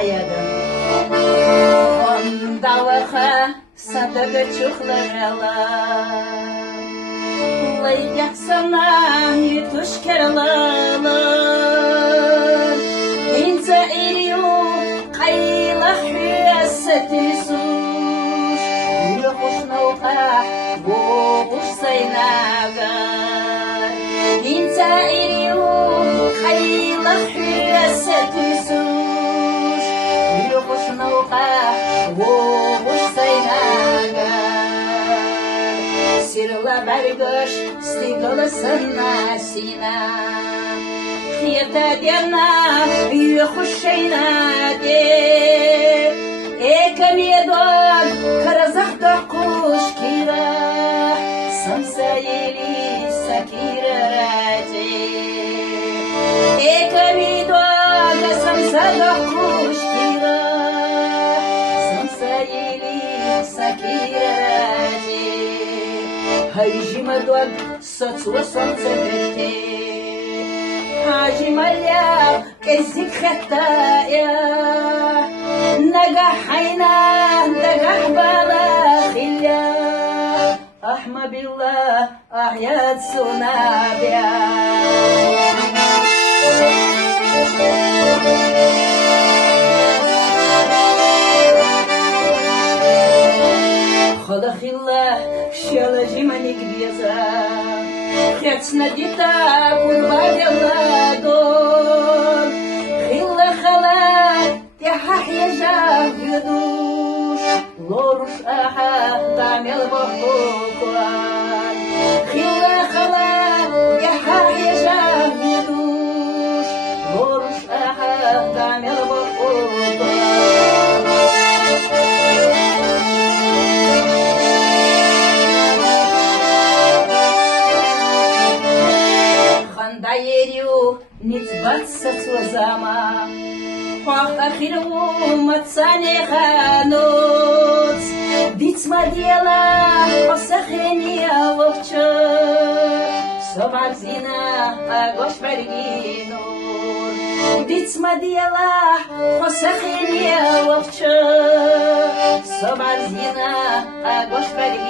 yadım. Onda varha sadaga çuhlarala. Layyak sana yutuş keralala. Inta iriyu qayla hüyaseti suş. Yokuş nauqa boğuş saynagar. Inta iriyu qayla hüyaseti suş. Yokuş nauqa boğuş saynagar. Sirla bergöş stigla sana sina. Yetadena yukhshayna de ekamedon karazahda qushkira samsayeli sakirati ekamedon samsada qushkira samsayeli sakirati hayjimadon satswa samsabete Hajimalya kezik khataya nagahayna dagah bala khilya ahma billah ahyat sunabia khalakhillah shalajimani biza Хецна дита курбадела дон Хилла хала тяха хьежа ведуш Лоруш аха тамел бахокуан Хилла хала тяха хьежа ведуш Лоруш аха тамел бахокуан Daieryu nitsbatsa tsozama Хуах ахиру мацане хануц Дицмадела осахрения вовчо Собарзина агош бергинур Дицмадела осахрения вовчо Собарзина агош бергинур